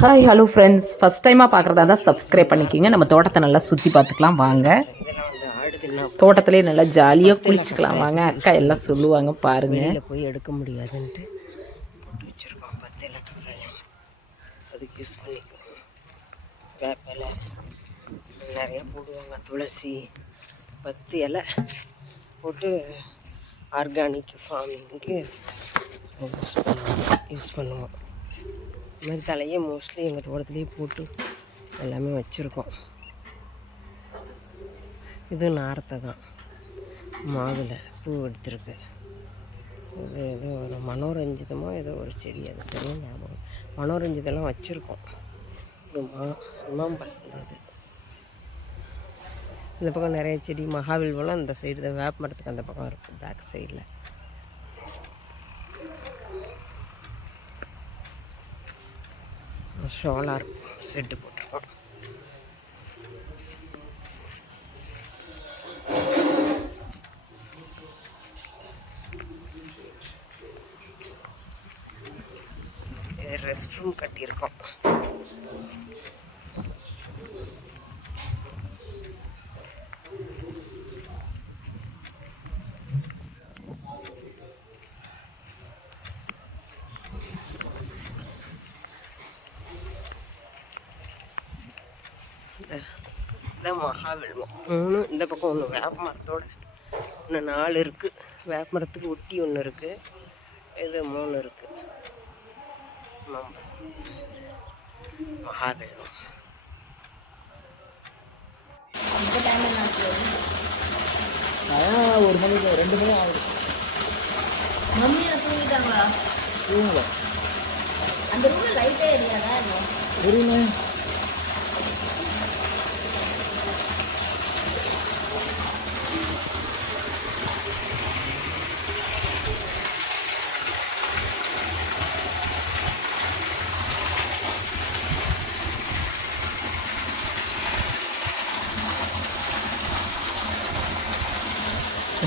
Hi hello friends first டைமாக பார்க்குறதா தான் சப்ஸ்கிரைப் பண்ணிக்கிங்க. நம்ம தோட்டத்தை நல்லா சுற்றி பார்த்துக்கலாம். வாங்க. தோட்டத்திலே நல்லா ஜாலியாக குளிச்சுக்கலாம். வாங்க. அக்கா எல்லாம் சொல்லுவாங்க பாருங்க. வெளியில் போய் எடுக்க முடியாதுன்ட்டு போட்டு வச்சுருக்கோம். பத்து கசாயம் அதுக்கு யூஸ் பண்ணிக்கணும் வேப்பிலை நிறைய போடுவாங்க. துளசி பத்து இலை போட்டு ஆர்கானிக் ஃபார்மிங்க்கு யூஸ் பண்ணுவோம். யூஸ் பண்ணுவோம். இது மாதிரி தலையே மோஸ்ட்லி எங்கள் தோட்டத்துலேயே போட்டு எல்லாமே வச்சுருக்கோம். இது நாரத்தை தான். மாதுளை பூ எடுத்துருக்கு. இது ஏதோ ஒரு மனோரஞ்சிதமோ ஏதோ ஒரு செடி அது சரியாக ஞாபகம் மனோரஞ்சிதெல்லாம் வச்சுருக்கோம். இது மா இமாம் இந்த பக்கம் நிறைய செடி மகாவில்வெல்லாம் அந்த சைடு தான். வேப்ப மரத்துக்கு அந்த பக்கம் இருக்குது பேக் சைடில் சோலார் செட்டு போட்டிருக்கோம். ரெஸ்ட் ரூம் கட்டியிருக்கோம். இதான் மகாவில்வம் மூணு இந்த பக்கம் ஒன்று வேப்ப மரத்தோட. இன்னும் நாலு இருக்குது வேப்ப மரத்துக்கு ஒட்டி ஒன்று இருக்குது இது மூணு இருக்குது மம்பஸ் மகாவில்வம் ஒரு மணிக்கு ரெண்டு மணி ஆகுது. மம்மியில் தூங்கிட்டாங்களா? தூங்கல. அந்த ரூம்ல லைட்டே எரியாதா இல்லை தெரியுமே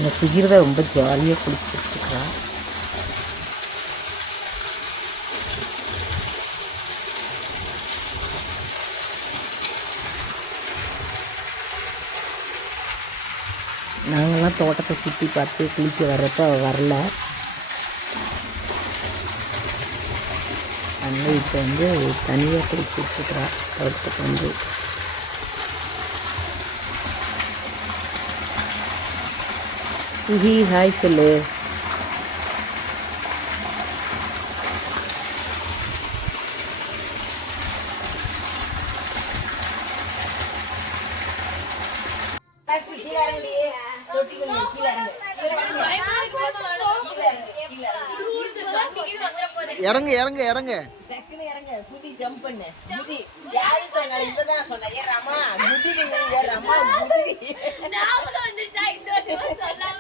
எங்கள் சுகிர்தா ரொம்ப ஜாலியாக குளிச்சுட்ருக்குறா நாங்கள்லாம் தோட்டத்தை சுற்றி பார்த்து குளிக்க வர்றப்ப வரல. அதனால் இப்போ வந்து தனியாக குளிச்சிட்ருக்குறா தோட்டத்துக்கு வந்து. சுஹி ஹாய் சொல்லு. இறங்கு இறங்கு இறங்கு. டக்குன்னு இறங்க. குதி ஜம்ப் பண்ணு. குதி. யாரு சொன்னா இப்பதான் சொன்னா ஏ ராமா குதி ஏ ராமா குதி ஞாபகம் வந்துச்சா இந்த வருஷம் சொல்லாம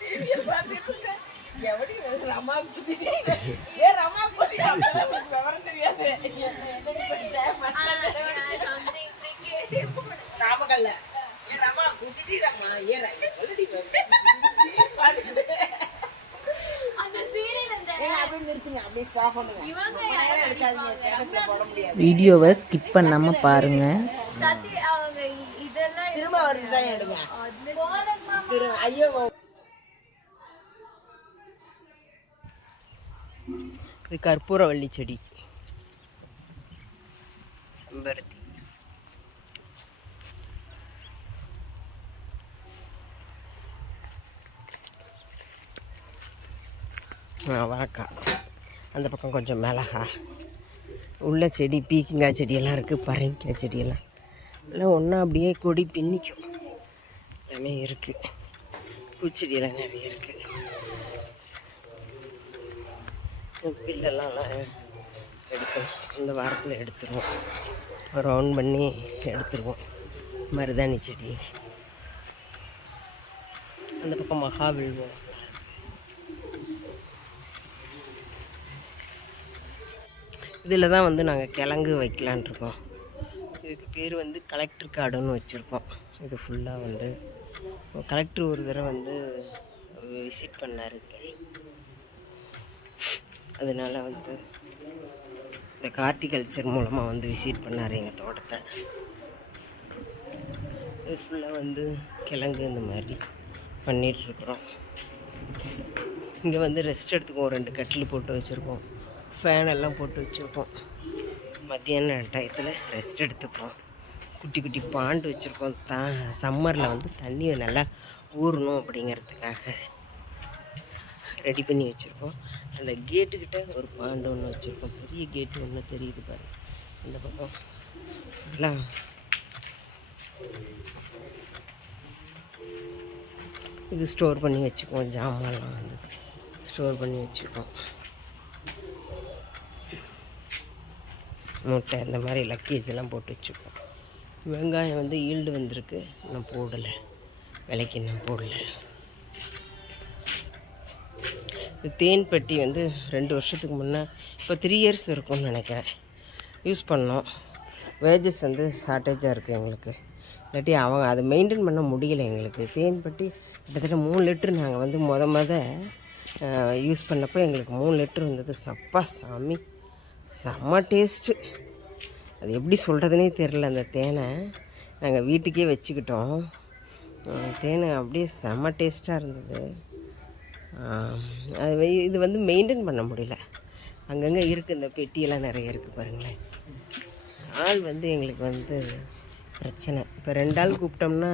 சீரியல் பார்த்துட்டு இருக்கேன். எப்படி ரமா குதி ஏ ரமா குதி அப்பதான் எனக்கு விவரம் தெரியாது என்ன என்னடி பண்ணிட்ட? நாமக்கல்ல ஏ ரமா குதிடி ரமா ஏ ரமா சொல்லுடி பார்த்துட்டு அந்த சீரியல் அந்த ஏங்க அப்படியே நிறுத்துங்க அப்படியே ஸ்டாப் பண்ணுங்க ரொம்ப நேரம் எடுக்காதீங்க ஸ்டேட்டஸ்ல போட முடியாது. வீடியோவை ஸ்கிப் இ- இதெல்லாம் திரும்ப ஒரு டைம் எடுங்க. ஐயோ இது கற்பூரவள்ளி செடி. செம்பருத்தி. வாழைக்காய் அந்த பக்கம் கொஞ்சம் மிளகா. உள்ள செடி பீக்கிங்காய் செடியெல்லாம் இருக்குது பரங்கிக்காய் செடியெல்லாம். எல்லாம் ஒன்றா அப்படியே கொடி பின்னிக்கும். எல்லாமே இருக்குது பூச்செடியெல்லாம் நிறைய இருக்குது பில்லெல்லாம் எடுக்கணும் இந்த வாரத்தில் எடுத்துருவோம். ரவுண்ட் பண்ணி எடுத்துருவோம். மருதாணி செடி. அந்த பக்கம் மகாவில்வம் இதில் தான் வந்து நாங்கள் கிழங்கு வைக்கலான் இருக்கோம் இதுக்கு பேர் வந்து கலெக்டர் கார்டுன்னு வச்சுருக்கோம். இது ஃபுல்லாக வந்து கலெக்டர் ஒரு தடவை வந்து விசிட் பண்ணார். அதனால் வந்து இந்த கார்டிகல்ச்சர் மூலமாக வந்து விசிட் பண்ணார் எங்கள் தோட்டத்தை. இது ஃபுல்லாக வந்து கிழங்கு இந்த மாதிரி பண்ணிகிட்ருக்குறோம் இங்கே வந்து ரெஸ்ட் எடுத்துக்குவோம். ரெண்டு கட்டில் போட்டு வச்சுருக்கோம். ஃபேன் எல்லாம் போட்டு வச்சுருக்கோம். மத்தியான டயத்தில் ரெஸ்ட் எடுத்துப்போம். குட்டி குட்டி பாண்டு வச்சுருக்கோம். த சம்மரில் வந்து தண்ணியை நல்லா ஊறணும் அப்படிங்கிறதுக்காக ரெடி பண்ணி வச்சுருக்கோம். அந்த கேட்டுக்கிட்ட ஒரு பாண்டு ஒன்று வச்சுருக்கோம். பெரிய கேட்டு ஒன்று தெரியுது பாரு. இந்த பக்கம். நல்லா. இது ஸ்டோர் பண்ணி வச்சுக்குவோம். ஜாமான்லாம் வந்து ஸ்டோர் பண்ணி வச்சுக்குவோம். முட்டை இந்த மாதிரி லக்கேஜெல்லாம் போட்டு வச்சுக்குவோம் வெங்காயம் வந்து ஈல்டு வந்திருக்கு. நான் போடலை. விலைக்கு நான் போடலை. இது தேன் பெட்டி வந்து ரெண்டு வருஷத்துக்கு முன்னே இப்போ த்ரீ இயர்ஸ் இருக்கும்னு நினைக்கிறேன். யூஸ் பண்ணோம். வேஜஸ் வந்து ஷார்ட்டேஜாக இருக்குது எங்களுக்கு. இல்லாட்டி அவங்க அதை மெயின்டைன் பண்ண முடியலை எங்களுக்கு. தேன் பெட்டி கிட்டத்தட்ட மூணு லிட்ரு நாங்கள் வந்து மொத மொத யூஸ் பண்ணப்போ எங்களுக்கு மூணு லிட்ரு வந்தது சப்பா சாமி. செம்ம டேஸ்ட்டு அது எப்படி சொல்கிறதுனே தெரில அந்த தேனை. நாங்கள் வீட்டுக்கே வச்சுக்கிட்டோம். தேனை அப்படியே செம்ம டேஸ்ட்டாக இருந்தது. அது இது வந்து மெயின்டைன் பண்ண முடியல. அங்கங்கே இருக்குது இந்த பெட்டியெல்லாம் நிறைய இருக்குது பாருங்களேன். ஆள் வந்து எங்களுக்கு வந்து பிரச்சனை. இப்போ ரெண்டு ஆள் கூப்பிட்டோம்னா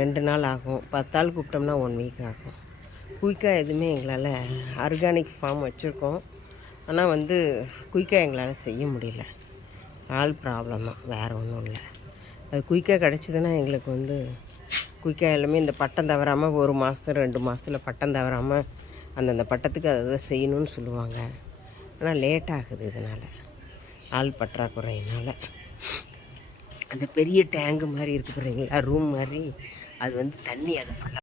ரெண்டு நாள் ஆகும். பத்து ஆள் கூப்பிட்டோம்னா ஒன் வீக் ஆகும். குயிக்காக எதுவுமே எங்களால் ஆர்கானிக் ஃபார்ம் வச்சுருக்கோம். ஆனால் வந்து குயிக்காக எங்களால் செய்ய முடியல. ஆள் ப்ராப்ளம் தான். வேறு ஒன்றும் இல்லை. அது குயிக்காக கிடச்சிதுன்னா எங்களுக்கு வந்து குயிக்காக எல்லாமே இந்த பட்டம் தவறாமல் ஒரு மாதம் ரெண்டு மாதத்தில் பட்டம் தவறாமல் அந்தந்த பட்டத்துக்கு அதை செய்யணும்னு சொல்லுவாங்க. ஆனால் லேட் ஆகுது இதனால். ஆள் பற்றாக்குறையினால். அந்த பெரிய டேங்கு மாதிரி இருக்கு பாருங்களா ரூம் மாதிரி. அது வந்து தண்ணி அதை ஃபுல்லாக